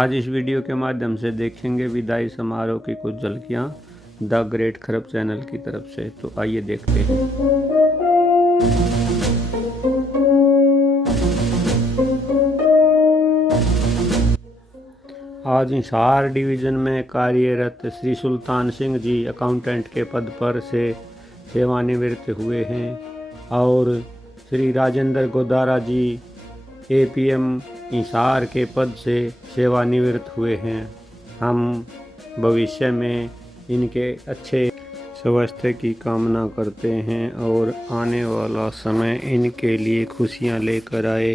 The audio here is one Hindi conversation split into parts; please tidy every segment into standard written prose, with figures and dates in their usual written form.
आज इस वीडियो के माध्यम से देखेंगे विदाई समारोह की कुछ झलकियां द ग्रेट खरब चैनल की तरफ से। तो आइए देखते हैं। आज हिसार डिवीज़न में कार्यरत श्री सुल्तान सिंह जी अकाउंटेंट के पद पर से सेवानिवृत्त हुए हैं और श्री राजेंद्र गोदारा जी एपीएम हिसार के पद से सेवानिवृत्त हुए हैं। हम भविष्य में इनके अच्छे स्वास्थ्य की कामना करते हैं और आने वाला समय इनके लिए खुशियां लेकर आए,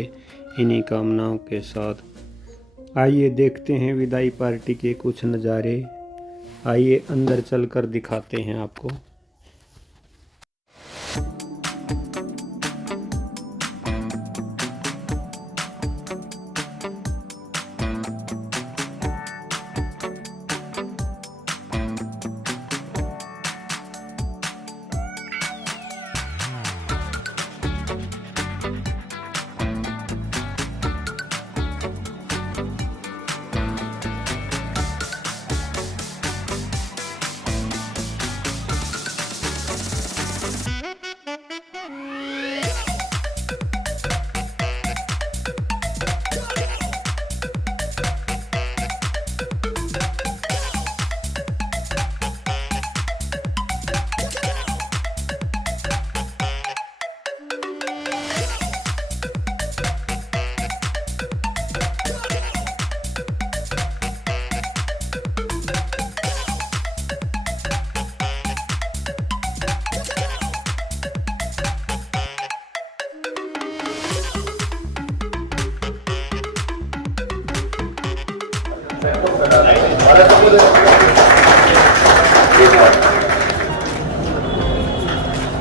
इन्हीं कामनाओं के साथ। आइए देखते हैं विदाई पार्टी के कुछ नज़ारे। आइए अंदर चलकर दिखाते हैं आपको।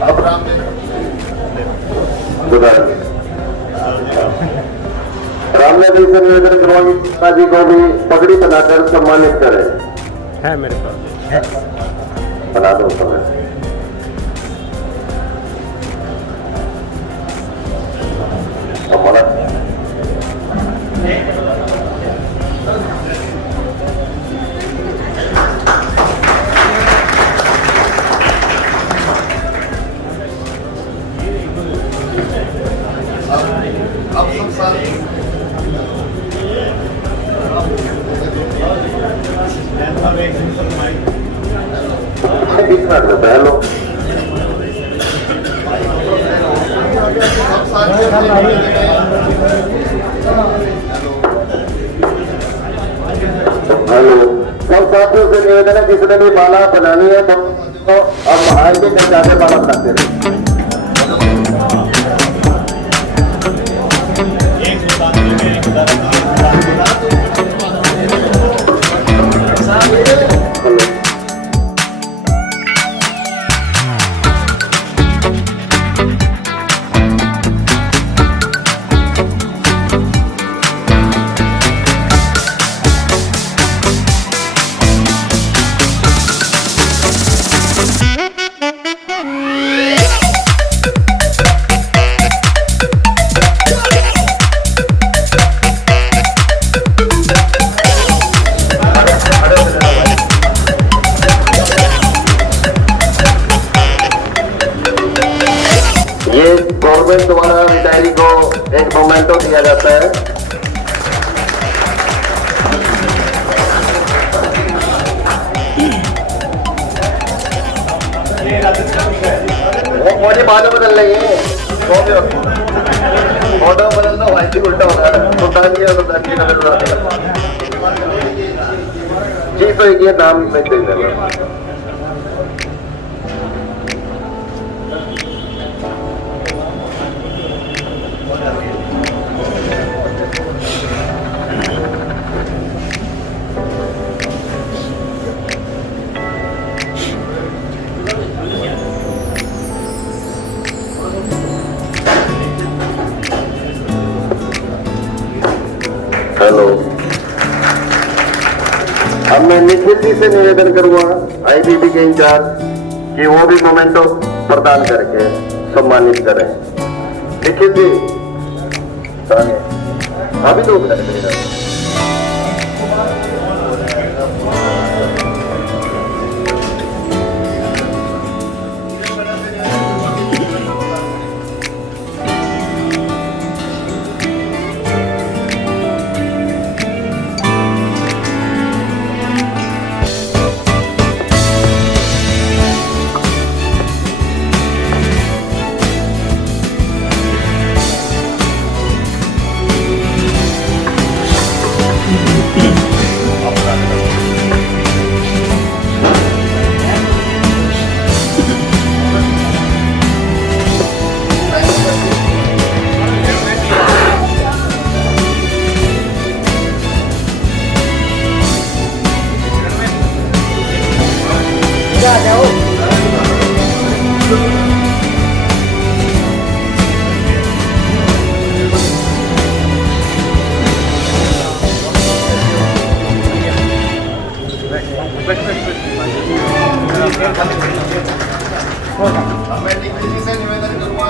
अब रामदेव जी से निवेदन करूंगा जी को भी पगड़ी बनाकर सम्मानित करें। है मेरे पास, बना दो समय। अब संसार पहलो सब साथियों से निवेदन है, किसी ने भी माला बनानी है तो अब आगे कर जाते माला बनाते रहे। ये गवर्नमेंट द्वारा रिटायरी को एक मोमेंटो दिया जाता है। वो मुझे बातें बदल रही है, फोटो बदल दो, वाइट उल्टा हो रहा है। जी तो ये नाम में दे देना। हेलो, अब मैं निखिल जी से निवेदन करूंगा आईबीपी के इंचार्ज कि वो भी मोमेंटो प्रदान करके सम्मानित करें। निखिल जी अभी तो मैं डीपीसी से निवेदन करूँगा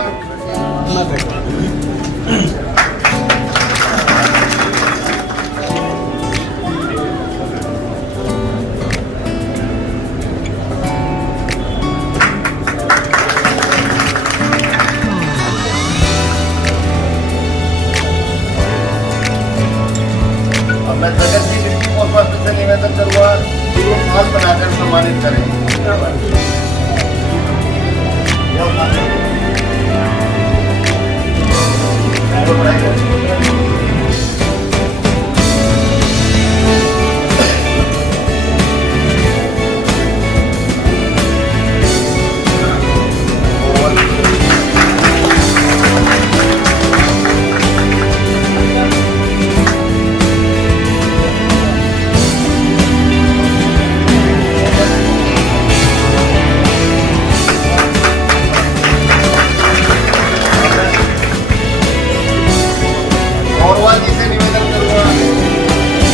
मैं जगत जी डिस्ट्रिक्ट पोस्ट मास्टर से निवेदन करूँगा कि वो माल बनाकर सम्मानित करें। औरवाल जी से निवेदन करूँगा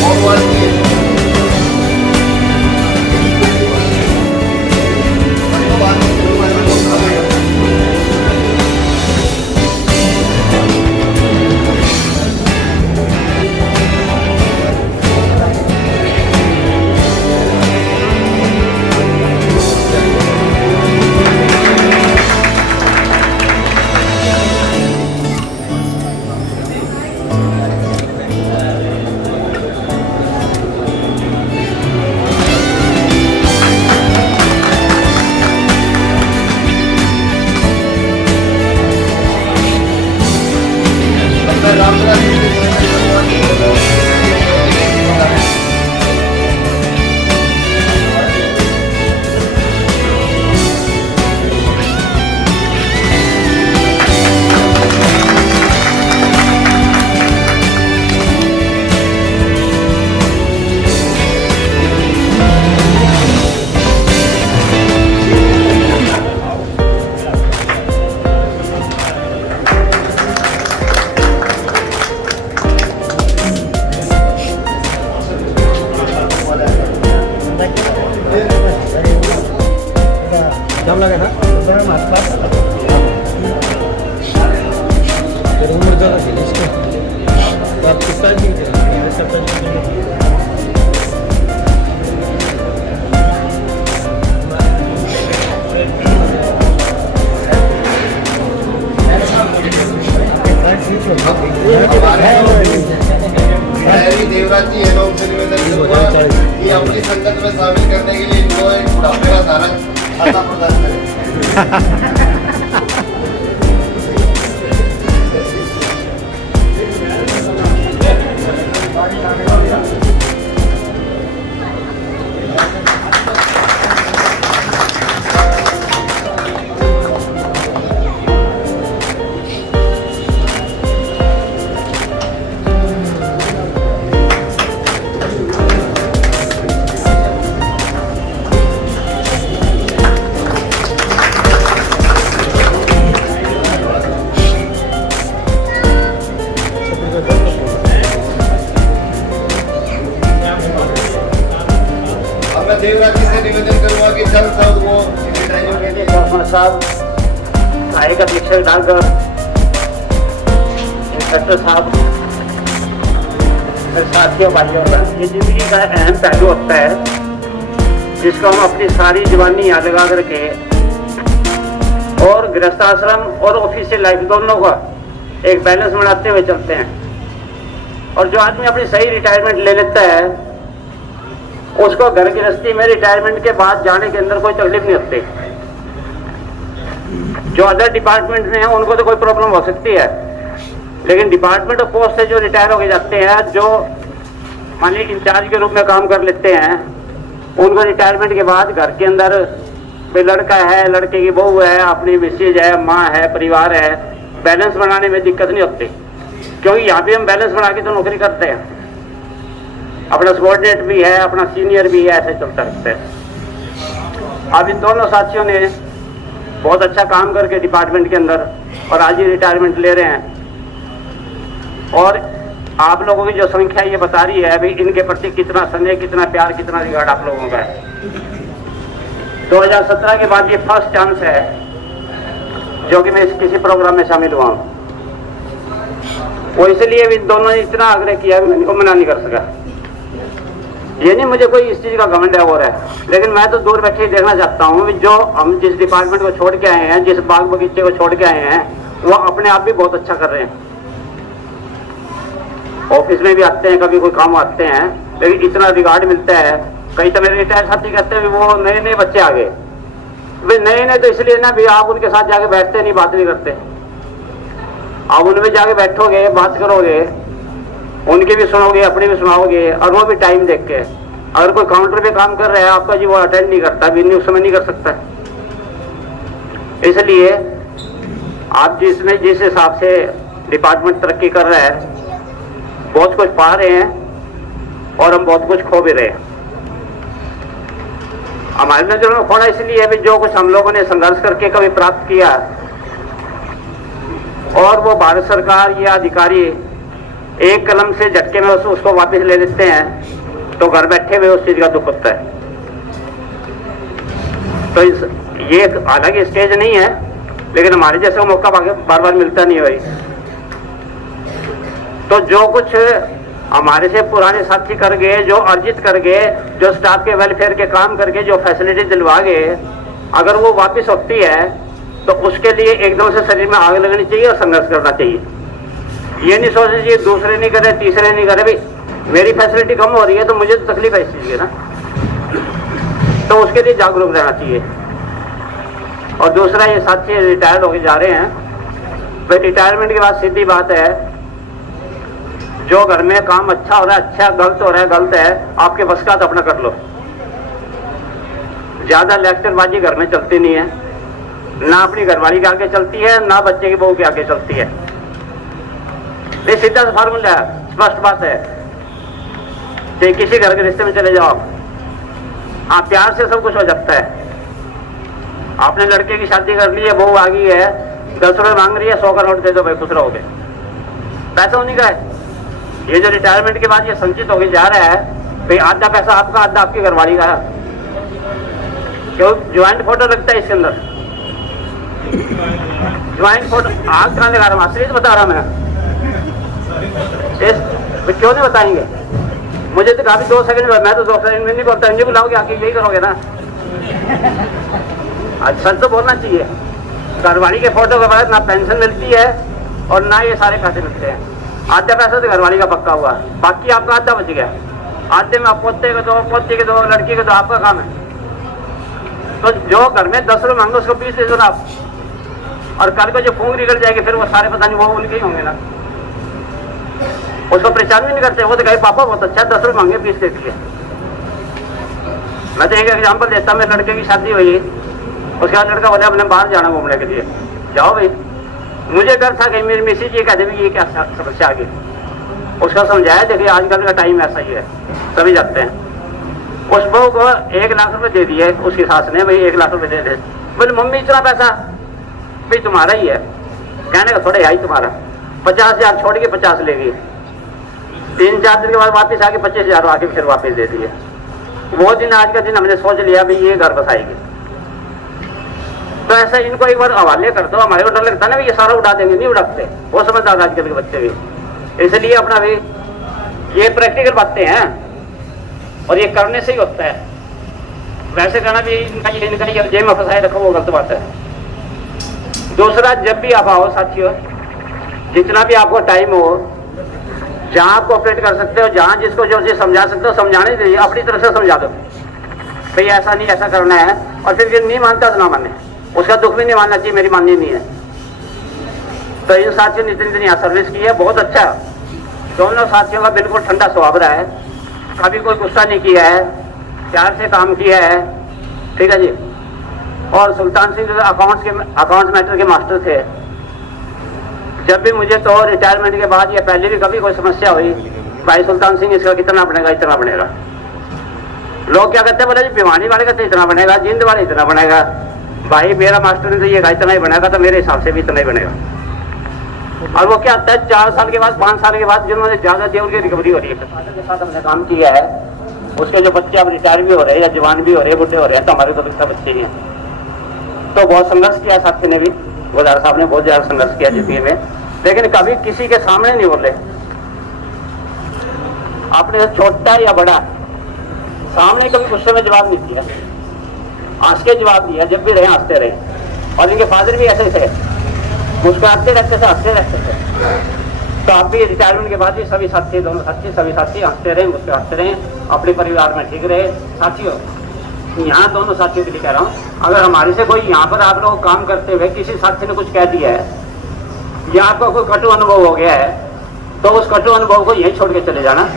औरवाल जी जाम लगा ना फिर उम्र ज़्यादा थी इसको तो आप किस टाइम की देवराज जी है लोग से निवेदन करूँगा कि अपनी संगत में शामिल करने के लिए इनको एक बुढ़ापे का सारा खाता प्रदान करें। देवराज जी से निवेदन करूँगा कि जल्द से जल्द वो सैनिटाइजर के लिए चौहान साहब आएगा अधीक्षक डालकर इंस्पेक्टर साहब मेरे साथियों भाइयों का ये जिंदगी का अहम पहलू होता है जिसको हम अपनी सारी जवानी याद लगा करके और गृहस्थ आश्रम और ऑफिशियल लाइफ दोनों का एक बैलेंस बनाते हुए चलते हैं। और जो आदमी अपनी सही रिटायरमेंट ले लेता है उसको घर गृहस्थी में रिटायरमेंट के बाद जाने के अंदर कोई तकलीफ नहीं होती। जो अदर डिपार्टमेंट में है उनको तो कोई प्रॉब्लम हो सकती है, लेकिन डिपार्टमेंट ऑफ पोस्ट से जो रिटायर होके जाते हैं, जो मान ली इंचार्ज के रूप में काम कर लेते हैं, उनको रिटायरमेंट के बाद घर के अंदर कोई लड़का है, लड़के की बहू है, अपनी मिसेज है, माँ है, परिवार है, बैलेंस बनाने में दिक्कत नहीं होती। क्योंकि यहाँ पे हम बैलेंस बना के तो नौकरी करते हैं, अपना सबॉर्डिनेट भी है, अपना सीनियर भी है, ऐसे चलता रहता है। अब इन दोनों साथियों ने बहुत अच्छा काम करके डिपार्टमेंट के अंदर और आज ही रिटायरमेंट ले रहे हैं। और आप लोगों की जो संख्या ये बता रही है अभी इनके प्रति कितना स्नेह, कितना प्यार, कितना रिगार्ड आप लोगों का है। 2017 के बाद ये फर्स्ट चांस है जो कि मैं किसी प्रोग्राम में शामिल हुआ हूँ। वो इसलिए भी दोनों ने इतना आग्रह किया कि मैं इनको मना नहीं कर सका। ये नहीं मुझे कोई इस चीज़ का घमंड है और है, लेकिन मैं तो दूर बैठे देखना चाहता हूँ कि जो हम जिस डिपार्टमेंट को छोड़ के आए हैं, जिस बाग बगीचे को छोड़ के आए हैं, वो अपने आप भी बहुत अच्छा कर रहे हैं। ऑफिस में भी आते हैं, कभी कोई काम आते हैं, लेकिन इतना रिगार्ड मिलता है। कई तो मेरे रिटायर साथी कहते हैं वो नए नए बच्चे आ गए। वे नए नए तो इसलिए ना भी आप उनके साथ जाके बैठते नहीं, बात नहीं करते। आप उनमें जाके बैठोगे, बात करोगे, उनकी भी सुनोगे, अपनी भी सुनाओगे, और वो भी टाइम देख के। अगर कोई काउंटर पे काम कर रहा है आपका जी, वो अटेंड नहीं करता, भी उस समय नहीं कर सकता। इसलिए आप जिस हिसाब से डिपार्टमेंट तरक्की कर रहा है, बहुत कुछ पा रहे हैं और हम बहुत कुछ खो भी रहे हैं। हमारी नजरों में खोना इसलिए है भी जो कुछ हम लोगों ने संघर्ष करके कभी प्राप्त किया और वो भारत सरकार या अधिकारी एक कलम से झटके में उसको वापस ले लेते हैं, तो घर बैठे हुए उस चीज का दुख होता है। तो ये हालांकि स्टेज नहीं है, लेकिन हमारे जैसे मौका बार बार मिलता नहीं है भाई। तो जो कुछ हमारे से पुराने साथी कर गए, जो अर्जित कर गए, जो स्टाफ के वेलफेयर के काम करके जो फैसिलिटी दिलवा गए, अगर वो वापस होती है तो उसके लिए एकदम से शरीर में आग लगनी चाहिए और संघर्ष करना चाहिए। ये नहीं सोचना चाहिए दूसरे नहीं करे, तीसरे नहीं करे, भाई मेरी फैसिलिटी कम हो रही है तो मुझे तो तकलीफ है इस चीज की ना, तो उसके लिए जागरूक रहना चाहिए। और दूसरा, ये साथी रिटायर्ड होके जा रहे हैं, भाई रिटायरमेंट के बाद सीधी बात है, जो घर में काम अच्छा हो रहा है अच्छा, गलत हो रहा है गलत है, आपके बस का तो अपना कर लो। ज्यादा लेक्चरबाजी घर में चलती नहीं है, ना अपनी घरवाली के आगे चलती है, ना बच्चे की बहू के आगे चलती है। ये सीधा सा फार्मूला है, स्पष्ट बात है। चाहे किसी घर के रिश्ते में चले जाओ, हाँ प्यार से सब कुछ हो सकता है। आपने लड़के की शादी कर ली है, बहू आ गई है, 10 रुपए मांग रही है, 100 का नोट दे दो भाई, खुश रहोगे। पैसा उन्हीं का है। ये जो रिटायरमेंट के बाद ये संचित होके जा रहा है, भाई आधा पैसा आपका, आधा आपकी घरवाली का। क्यों ज्वाइंट फोटो लगता है इसके अंदर, ज्वाइंट फोटो। आग कहाँ लगा रहा हूँ, असली बता रहा मैं। क्यों नहीं बताएंगे? मुझे तो काफी 2 सेकंड, मैं तो 2 सेकंड में नहीं बोलता, इंजन बुलाओगे आके यही करोगे ना। आज सच तो बोलना चाहिए। घरवाली के फोटो के बाद ना पेंशन मिलती है और ना ये सारे पैसे मिलते हैं। आधा पैसा तो घरवाली का पक्का हुआ, बाकी आपका आधा बच गया। आधे में आप पोते के दो, पोते के दो, लड़की के दो, आपका काम है। तो जो घर में 10 रुपए मांगो उसको 20 दे दो ना आप, और कल को जो फूंक निकल जाएगी फिर वो सारे पता नहीं वो उनके ही होंगे ना। उसको परेशान भी नहीं करते, वो तो कहे पापा बहुत अच्छा 10 रुपए मांगे 20 दे दिए। मैं तो एक एग्जाम्पल देता, मेरे लड़के की शादी हुई, उसके बाद लड़का बोले अपने बाहर जाना घूमने के लिए, जाओ भाई। मुझे डर था कि मेरी मिसेज ये कहते ये क्या समस्या आ गई। उसका समझाया, देखिए आजकल का टाइम ऐसा ही है, सभी जाते हैं। उस बहू को 1 लाख रुपए दे दिए उसकी सास ने, भाई 1 लाख रुपए दे दे। बोले मम्मी इतना पैसा, भाई तुम्हारा ही है। कहने का थोड़े आई तुम्हारा, 50,000 छोड़ के 50 लेगी। 3-4 दिन के बाद वापस आके 25,000 आके फिर वापस दे दिए। वो दिन आज का दिन हमने सोच लिया भाई ये घर बसाएगी। तो ऐसा इनको एक बार हवाले कर दो। हमारे को डर लगता है ना ये सारा उड़ा देंगे, नहीं उड़ाते, वो समझदार आजकल के बच्चे भी। इसलिए अपना भी ये प्रैक्टिकल बातें हैं और ये करने से ही होता है। वैसे कहना भी इनका ये जेब में फंसाए रखो वो गलत बात है। दूसरा, जब भी आप आओ साथियों, जितना भी आपको टाइम हो, जहां आप कोऑपरेट कर सकते हो, जहां जिसको जो चीज समझा सकते हो समझाने दीजिए, अपनी तरफ से समझा दो भाई ऐसा नहीं ऐसा करना है। और फिर ये नहीं मानता तो ना माने, उसका दुख भी नहीं मानना चाहिए, मेरी माननी नहीं है। तो इन साथियों ने इतनी यहाँ सर्विस की है, बहुत अच्छा। दोनों साथियों का बिल्कुल ठंडा स्वभाव रहा है, कभी कोई गुस्सा नहीं किया है, प्यार से काम किया है, ठीक है जी। और सुल्तान सिंह अकाउंट्स मैटर के मास्टर थे। जब भी मुझे तो रिटायरमेंट के बाद या पहले भी कभी कोई समस्या हुई, भाई सुल्तान सिंह इसका कितना बनेगा, इतना बनेगा। लोग क्या कहते हैं, बोले जी भिवानी वाले का तो इतना बनेगा, जिंद वाले इतना बनेगा। भाई मेरा मास्टर ने तो ये कहा इतना ही बनेगा, तो मेरे हिसाब से भी इतना ही बनेगा। और वो क्या होता है 4 साल के बाद 5 साल के बाद जिन्होंने ज्यादा दिया उनकी रिकवरी हो रही है। फादर के साथ हमने काम किया है, उसके जो बच्चे अब रिटायर भी हो रहे हैं या जवान भी हो रहे हैं, बुढ़े हो रहे हैं, तो हमारे तो बच्चा बच्चे ही हैं। तो बहुत संघर्ष किया साथी ने भी, गोदारा साहब ने बहुत ज्यादा संघर्ष किया जिंदगी में, लेकिन कभी किसी के सामने नहीं बोले। आपने छोटा या बड़ा सामने कभी गुस्से में जवाब नहीं दिया, हंस के जवाब दिया, जब भी रहे हंसते रहे। और इनके फादर भी ऐसे थे, मुस्कुराते रहते थे, हंसते रहते थे। तो आप भी रिटायरमेंट के बाद भी सभी साथी, दोनों साथी, सभी साथी हंसते रहे, मुस्कुराते रहे, अपने परिवार में ठीक रहे। साथियों, यहाँ दोनों साथियों के लिए कह रहा हूँ, अगर हमारे से कोई यहाँ पर आप लोग काम करते हुए किसी साथी ने कुछ कह दिया है या आपका कोई कटु अनुभव हो गया है, तो उस कटु अनुभव को यहीं छोड़ के चले जाना।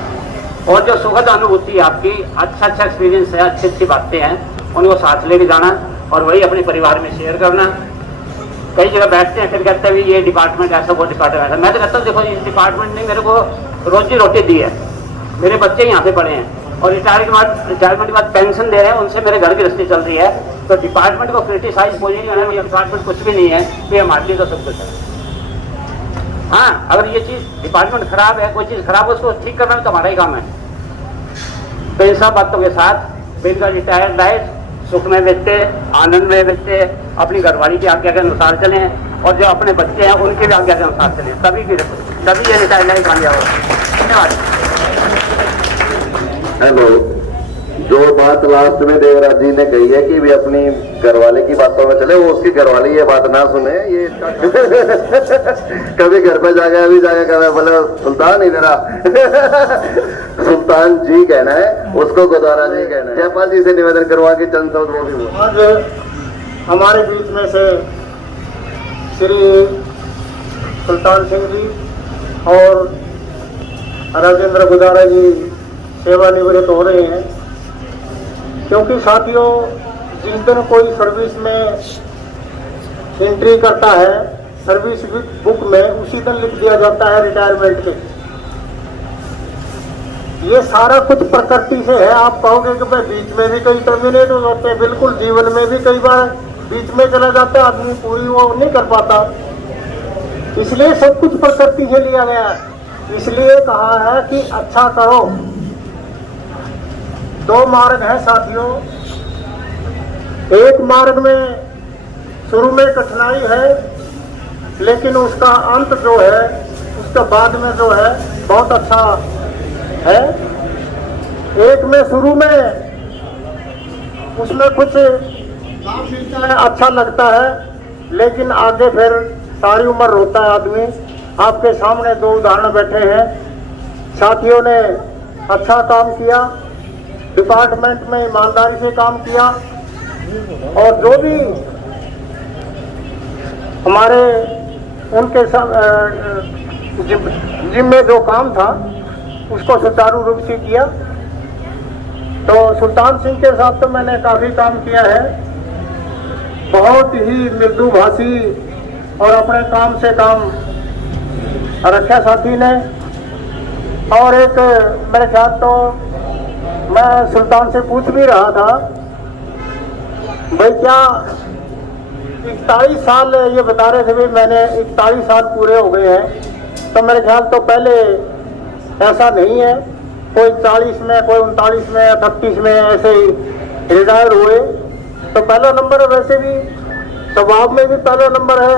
और जो सुखद अनुभूति है आपकी, अच्छा एक्सपीरियंस है, अच्छी अच्छी बातें हैं, उनको साथ लेके जाना और वही अपने परिवार में शेयर करना। कई जगह बैठते हैं फिर कहते हैं ये डिपार्टमेंट ऐसा, वो डिपार्टमेंट ऐसा। मैं तो कहता हूँ देखो, इस डिपार्टमेंट ने मेरे को रोजी रोटी दी है, मेरे बच्चे यहाँ पे पढ़े हैं, और रिटायरमेंट के बाद पेंशन दे रहे हैं, उनसे मेरे घर की रस्ती चल रही है। तो डिपार्टमेंट को क्रिटिसाइज मुझे नहीं करना, ये डिपार्टमेंट कुछ भी नहीं है, ये हमारे लिए तो सब कुछ है। हाँ, अगर ये चीज डिपार्टमेंट खराब है, कोई चीज खराब है, उसको ठीक करना तो हमारा ही काम है। तो इन सब बातों के साथ बिना रिटायर्ड लाइफ सुख में बीतते, आनंद में बीतते, अपनी घरवाली की आज्ञा के अनुसार चलें, और जो अपने बच्चे हैं उनकी भी आज्ञा के अनुसार चलें, तभी ये रिटायर्ड लाइफ कामयाब होगा। धन्यवाद। हेलो, जो बात लास्ट में देवराज जी ने कही है कि भी अपनी घरवाले की बातों में चले, वो उसकी घरवाली ये बात ना सुने, ये कभी घर पे जाके अभी जाके कहे बोले सुल्तान ही मेरा सुल्तान जी कहना है, उसको गोदारा जी कहना है। जयपाल जी से निवेदन करवा के चंद शब्द वो भी बोल। आज हमारे बीच में से श्री सुल्तान सिंह जी और राजेंद्र गोदारा जी सेवानिवृत्त हो रहे हैं। क्योंकि साथियों, जिस दिन कोई सर्विस में एंट्री करता है सर्विस बुक में, उसी दिन लिख दिया जाता है रिटायरमेंट के। ये सारा कुछ प्रकृति से है। आप कहोगे कि भाई बीच में भी कई टर्मिनेट हो जाते हैं, बिल्कुल, जीवन में भी कई बार बीच में चला जाता है आदमी, पूरी वो नहीं कर पाता। इसलिए सब कुछ प्रकृति से लिया गया है। इसलिए कहा है कि अच्छा करो। 2 मार्ग है साथियों। एक मार्ग में शुरू में कठिनाई है, लेकिन उसका अंत जो है, उसके बाद में जो है बहुत अच्छा है। एक में शुरू में उसमें कुछ लाभ मिलता है, अच्छा लगता है, लेकिन आगे फिर सारी उम्र रोता है आदमी। आपके सामने 2 उदाहरण बैठे हैं। साथियों ने अच्छा काम किया, डिपार्टमेंट में ईमानदारी से काम किया, और जो भी हमारे उनके जिम्मे जो काम था उसको सुचारू रूप से किया। तो सुल्तान सिंह के साथ तो मैंने काफ़ी काम किया है, बहुत ही मृदु भाषी और अपने काम से काम रक्षा साथी ने। और एक मेरे ख्याल तो मैं सुल्तान से पूछ भी रहा था, भाई क्या 41 साल, ये बता रहे थे भाई मैंने 41 साल पूरे हो गए हैं। तो मेरे ख्याल तो पहले ऐसा नहीं है, कोई 40 में, कोई 39 में, 38 में ऐसे ही रिटायर हुए। तो पहला नंबर है, वैसे भी स्वभाव में भी पहला नंबर है,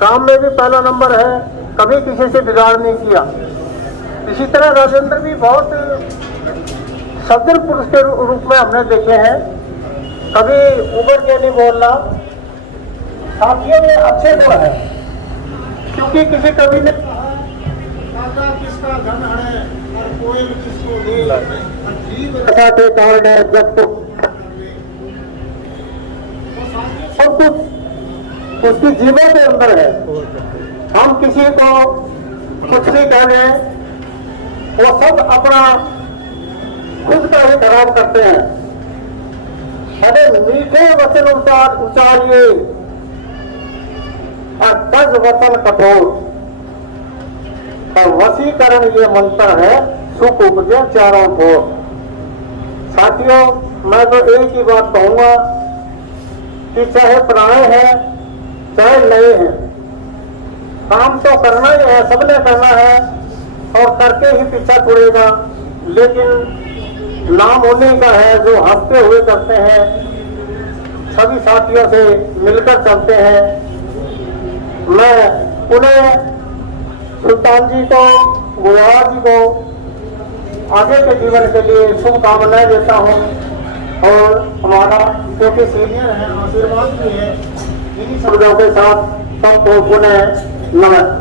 काम में भी पहला नंबर है, कभी किसी से बिगाड़ नहीं किया। इसी तरह राजेंद्र भी बहुत सज्जन पुरुष के रूप में हमने देखे हैं, कभी उबर के नहीं बोलना। साथियों में अच्छे गुण है, क्योंकि किसी कवि ने राजा किसका धन है और कोई किसको नहीं, जीव रखा के कारण है जब तो सब कुछ उसकी जीवन के अंदर है। हम किसी को कुछ नहीं कह रहे हैं, वो सब अपना खुद का ही खराब करते हैं। अरे मीठे वचन उचारिए और दस वचन कठोर, और वशीकरण ये मंत्र है, सुख उपजे चारों को। साथियों, मैं तो एक ही बात कहूंगा कि चाहे पुराने हैं चाहे नए हैं, काम तो करना ही है, सबने करना है और करके ही पीछा छुड़ेगा। लेकिन नाम होने का है जो हंसते हुए करते हैं, सभी साथियों से मिलकर चलते हैं। मैं उन्हें सुल्तान जी को, गुजरात जी को आगे के जीवन के लिए शुभकामनाएं देता हूँ और हमारा क्योंकि सीनियर है, आशीर्वाद भी है, इन्हीं शब्दों के साथ सबको पुनः नमस्कार।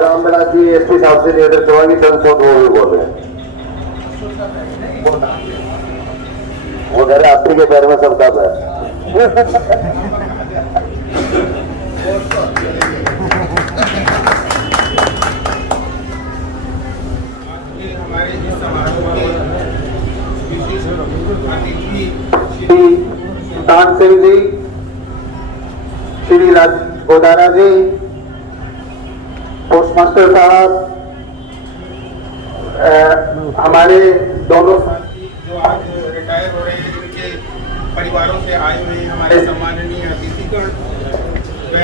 राम विलास जी एसपी साहब से निवेदन करूंगा कि चंद शब्द वो भी बोल रहे हैं। वो घर आपके के पैर में सबका पैर। सुल्तान सिंह जी, श्री गोदारा जी, पोस्टमास्टर साहब, हमारे दोनों जो आज रिटायर हो रहे हैं, जिनके परिवारों से आए हुए हैं, हमारे सम्माननीय अतिथिगण व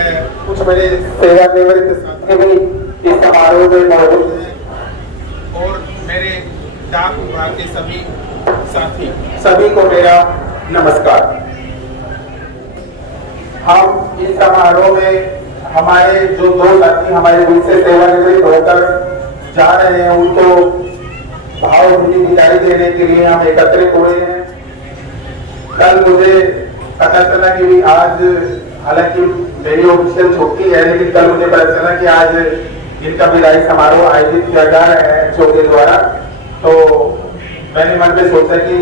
कुछ बड़े सेवानिवृत्त साथी भी इस समारोह में मौजूद हैं और मेरे डाक विभाग के सभी साथी, सभी को मेरा नमस्कार। हम इस समारोह में हमारे जो दो साथी हमारे बीच से सेवानिवृत्त होकर जा रहे हैं, उनको भावभीनी विदाई देने के लिए हम एकत्रित हुए हैं। कल मुझे पता चला कि आज, हालांकि मेरी ऑफिशियल छुट्टी है, लेकिन कल मुझे पता चला कि आज इनका विदाई समारोह आयोजित किया जा रहा है चौके द्वारा। तो मैंने मन में सोचा कि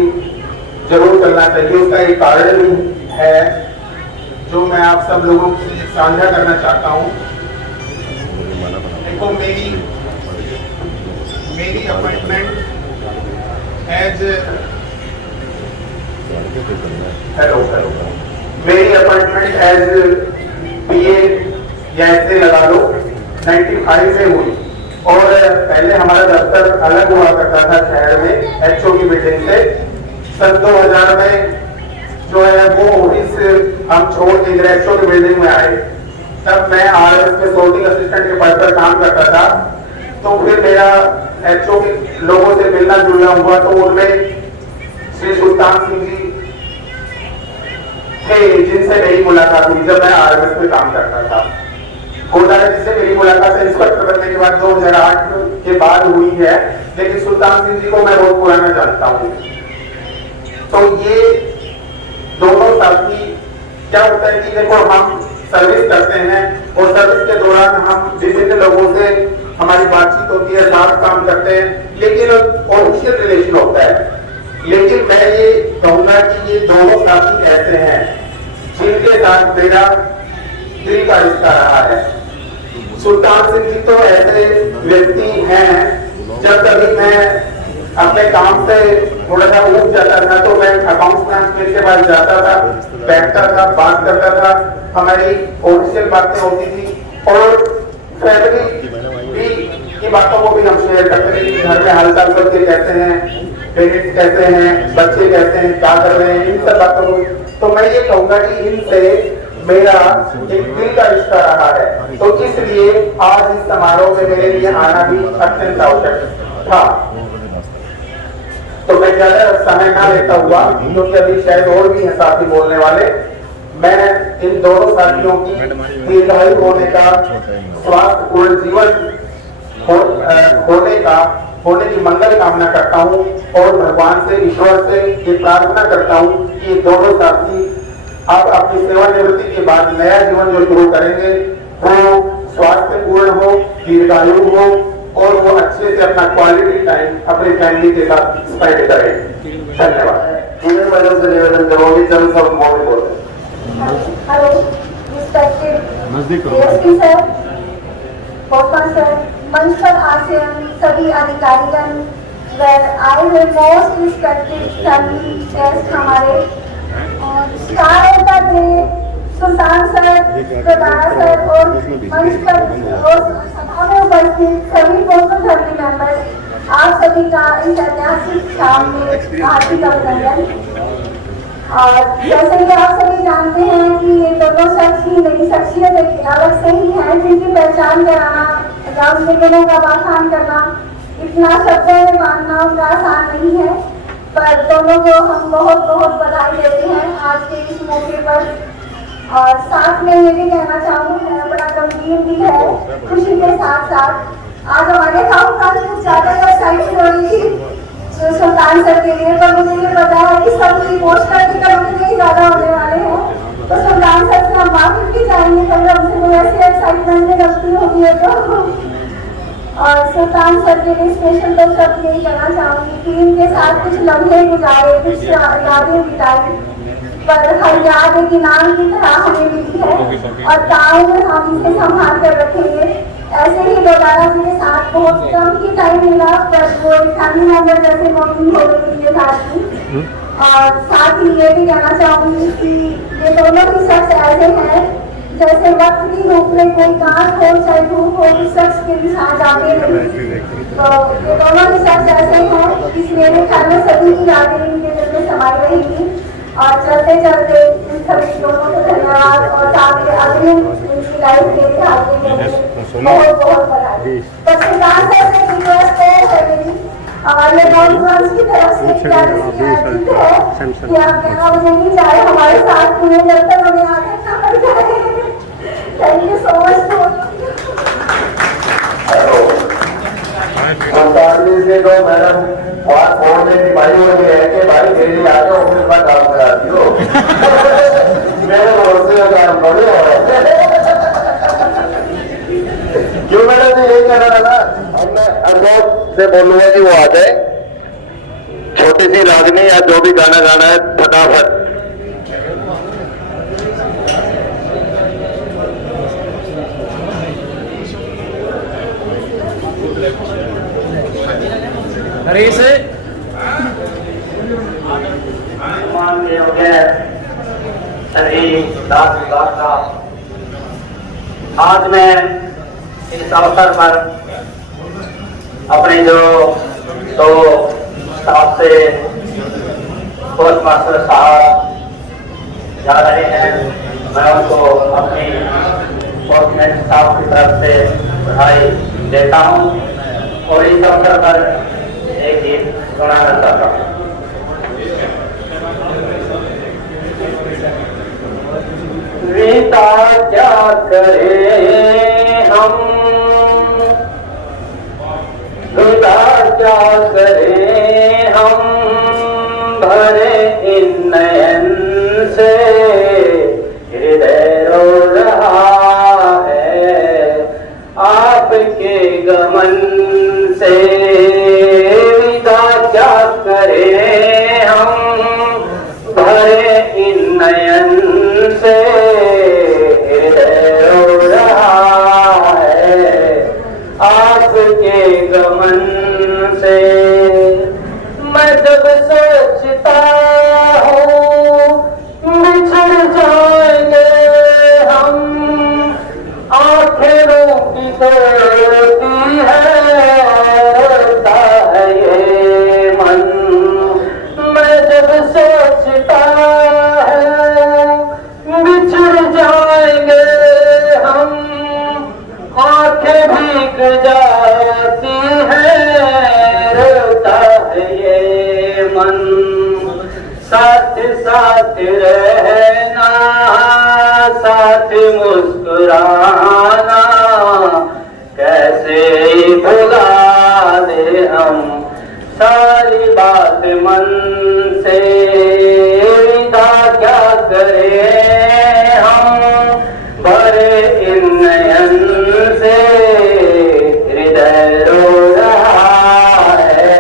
जरूर चलना चाहिए। उसका एक कारण भी है जो मैं आप सब लोगों से साझा करना चाहता हूँ। देखो, मेरी अपॉइंटमेंट एज मेरी अपॉइंटमेंट एज पीए या ऐसे लगा लो 95 से हुई और पहले हमारा दफ्तर अलग हुआ करता था शहर में एचओ की बिल्डिंग से। सन 2000 में जो है वो ऑफिस हम छोड़ के इधर एचओ की बिल्डिंग में आए। तब मैं आरएस में सोर्टिंग असिस्टेंट के पद पर काम करता था। तो फिर मेरा एचओ के लोगों से मिलना जुलना हुआ, तो उनमें श्री सुल्तान सिंह जी थे जिनसे मेरी मुलाकात हुई जब मैं आरएस में काम करता था। गोदारा जी से मेरी मुलाकात इंस्पेक्टर बनने के बाद 2008 के बाद हुई है, लेकिन सुल्तान सिंह जी को मैं बहुत पुराना जानता हूँ। तो ये दोनों साथी, क्या होता है कि देखो, हम सर्विस करते हैं और सर्विस के दौरान हम विभिन्न लोगों से हमारी बातचीत होती है, साथ काम करते हैं, लेकिन ऑफिशियल रिलेशन होता है। लेकिन मैं ये कहूंगा कि ये दोनों साथी ऐसे हैं जिनके साथ मेरा दिल का रिश्ता रहा है। सुल्तान सिंह जी तो ऐसे व्यक्ति हैं, जब कभी मैं अपने काम से थोड़ा सा उठ जाता था तो मैं अकाउंट्स के पास जाता था, बैठता था, बात करता था, हमारी ऑफिशियल बातें होती थी और फैमिली भी की बातों को भी हम शेयर करते थे कि घर में हालचाल सबके कैसे हैं, पेरेंट्स कैसे हैं, बच्चे कैसे हैं, क्या कर रहे हैं, इन सब बातों को। तो मैं ये कहूंगा कि इनसे मेरा एक दिल का रिश्ता रहा है। तो इसलिए आज इस समारोह में मेरे लिए आना भी अत्यंत आवश्यक था। तो मैं ज्यादा समय ना लेता हुआ, क्योंकि अभी शायद और भी हैं साथी बोलने वाले, मैं इन दोनों साथियों की दीर्घायु होने का, स्वास्थ्यपूर्ण जीवन होने की मंगल कामना करता हूँ और भगवान से, ईश्वर से ये प्रार्थना करता हूँ कि ये दोनों साथी अब अपनी सेवानिवृत्ति के बाद नया जीवन जो शुरू करेंगे वो स्वास्थ्यपूर्ण हो, दीर्घायु हो और वो अच्छे से अपना क्वालिटी टाइम अपनी फैमिली के साथ स्पेंड करें। धन्यवाद। मैडम से निवेदन करोगे, चंद सब मौके बोलते हैं। Hello, respected SP sir, postmaster sir, मंच पर आसीन सभी अधिकारीगण व आए हुए मोस्ट रिस्पेक्टेड फैमिली गेस्ट हमारे स्टार का थे सुल्तान सर, गोदारा सर और मंच पर और सभा में उपस्थित सभी पोस्टल फैमिली मेंबर्स, आप सभी का इस ऐतिहासिक शाम में हार्दिक अभिनंदन। और जैसे कि आप सभी जानते हैं कि ये दोनों शख्स की मेरी शख्सियत एक अलग से ही है, जिनकी पहचान कराना, गाँव के लोगों का बखान करना, इतना शब्दों में बांधना उनका आसान नहीं है। पर दोनों को हम बहुत बहुत बधाई देते हैं आज के इस मौके पर। और साथ में ये भी कहना चाहूँगी, मेरा बड़ा गंभीर भी है, खुशी के साथ साथ आज हमारे गाँव का कुछ ज़्यादा एक्साइटेड हो रही थी सुल्तान सर के लिए, पर मुझे ये पता है कि सब पोस्टर की तरफ नहीं ज़्यादा होने वाले हैं। तो सुल्तान सर से हम माफी भी चाहेंगे कभी हमसे कोई ऐसी एक्साइटमेंट में गलती होती है तो। और सुल्तान सर के लिए स्पेशल तो शब्द यही कहना चाहूँगी कि इनके साथ कुछ लम्हे गुजारे, कुछ यादें बिताई, पर हर याद एक इनाम की तरह हमें मिली है और ताउम्र हम इसे संभाल कर रखेंगे। ऐसे ही दोबारा मेरे साथ बहुत कम ही टाइम मिला, पर वो फैमिली मेंबर जैसे मौजूद हो गई है साथ ही। और साथ ही ये भी कहना चाहूँगी कि ये दोनों ही शख्स ऐसे हैं जैसे वक्त की धूप में कोई कांच हो चाहे धूप हो, उस शख्स के भी साथ जाते नहीं। तो ये दोनों ही शख्स ऐसे हैं कि मेरे ख्याल में सभी की यादें इनके दिल में समाई रहेगी। और चलते चलते इन सभी दोनों को धन्यवाद और साथ में अग्रिम उनकी लाइफ के लिए बहुत बहुत बधाई। तो सुल्तान सर से रिक्वेस्ट है मेरी और ये बहुत की तरफ से है कि आप यहाँ मुझे नहीं जाए हमारे साथ पूरे जब तक हमें आगे ना पड़ जाए। Thank you so much. से तो मैडम बात बोलने की भाई हो गई है कि भाई मेरी आगे ऑफिस में काम करा दियो। मेरे भरोसे का काम थोड़ी हो रहा क्यों मैडम ने यही कहना था ना, हमने अशोक से बोलूंगा कि वो आ जाए, छोटी सी रागनी या जो भी गाना गाना है फटाफट। आज मैं इस अवसर पर अपने जो दो स्टाफ से पोस्ट मास्टर साहब जा रहे हैं, मैं उनको अपनी पोस्टमैन स्टाफ की तरफ से बधाई देता हूँ और इस अवसर पर एक गीत सुनाना चाहता हूँ। विदा क्या करें हम, विदा क्या करें हम, भरे इन नयन से हृदय रो रहा है आपके गमन से। विदा क्या करें हम, भरे इन नयन से हृदय रो रहा है आपके गमन से। मैं जब सोचता हूँ बिछड़ जाएंगे हम, आंखें रोती करती है, रोता है ये मन। मैं जब सोचता बिछड़ जाएंगे हम, आंखें भीग जाती है, रोता है ये मन। साथ साथ रहना, साथ मुस्कुराना, कैसे भुला दे हम सारी बात मन से। क्या करें हम, भरे इन नयन से हृदय रो रहा है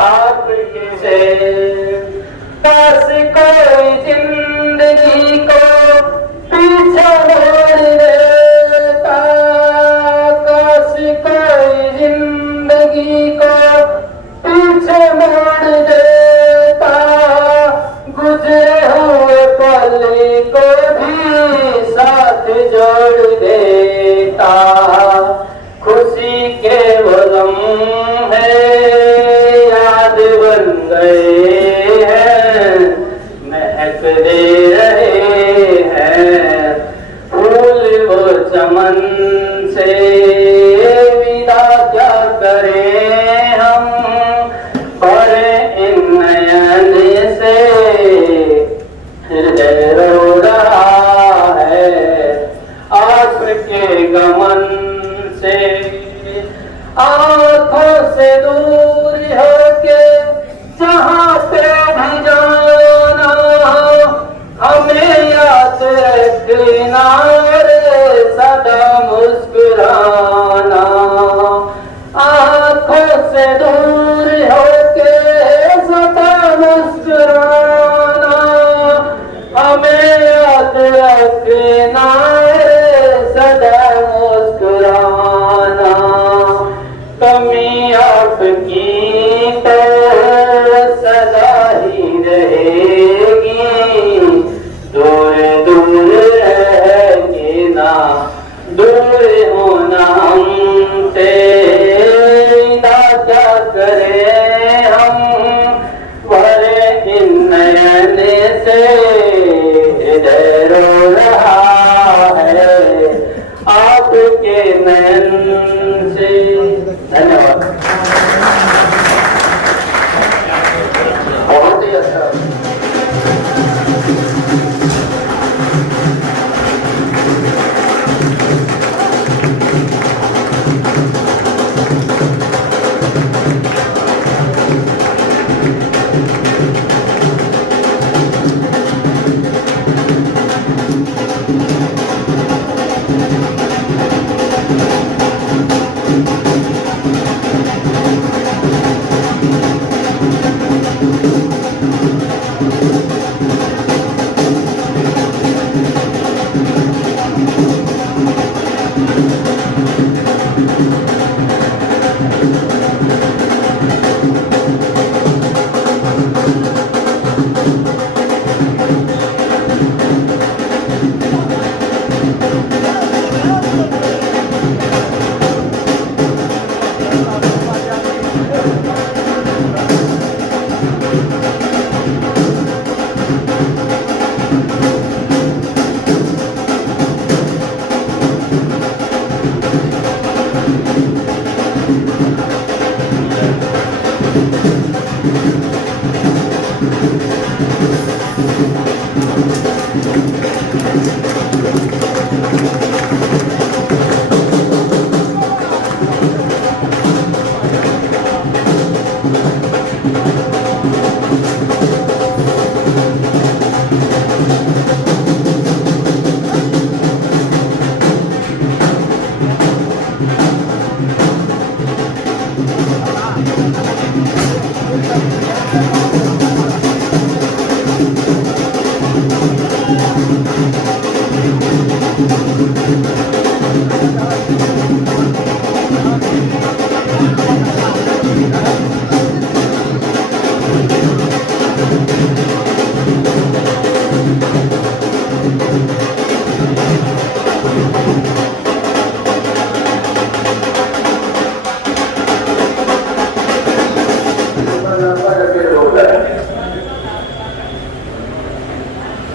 आपके से। पास कोई जिंदगी को पीछे मोड़ देता, काश कोई जिंदगी को पीछे मोड़ देता, गुजरे हुए पल को भी साथ जोड़ देता। खुशी के वो लम्हे दे रहे हैं, फूल वो चमन से विदा क्या करें हम, पर इन नयन से हृदय रो रहा है, आपके गमन से आँखों से दूर होके जहाँ पे भी जाना, हमें याद रखना रे सदा मुस्कुराना, आँखों से दूर होके सदा मुस्कुराना, हमें याद रखना रे सदा मुस्कुराना। कमी आपकी तो सदा ही रहेगी, दूर दूर रहेगी ना, दूर होना हमसे विदा क्या करें हम, भरे इन नयन से हृदय रो रहा है, आपके नयन से। धन्यवाद। बहुत ही अच्छा।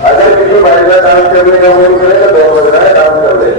अगर किसी बाइक का डांस करने का मन करे तो 2 बज रहा है, डांस कर दे।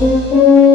Thank you.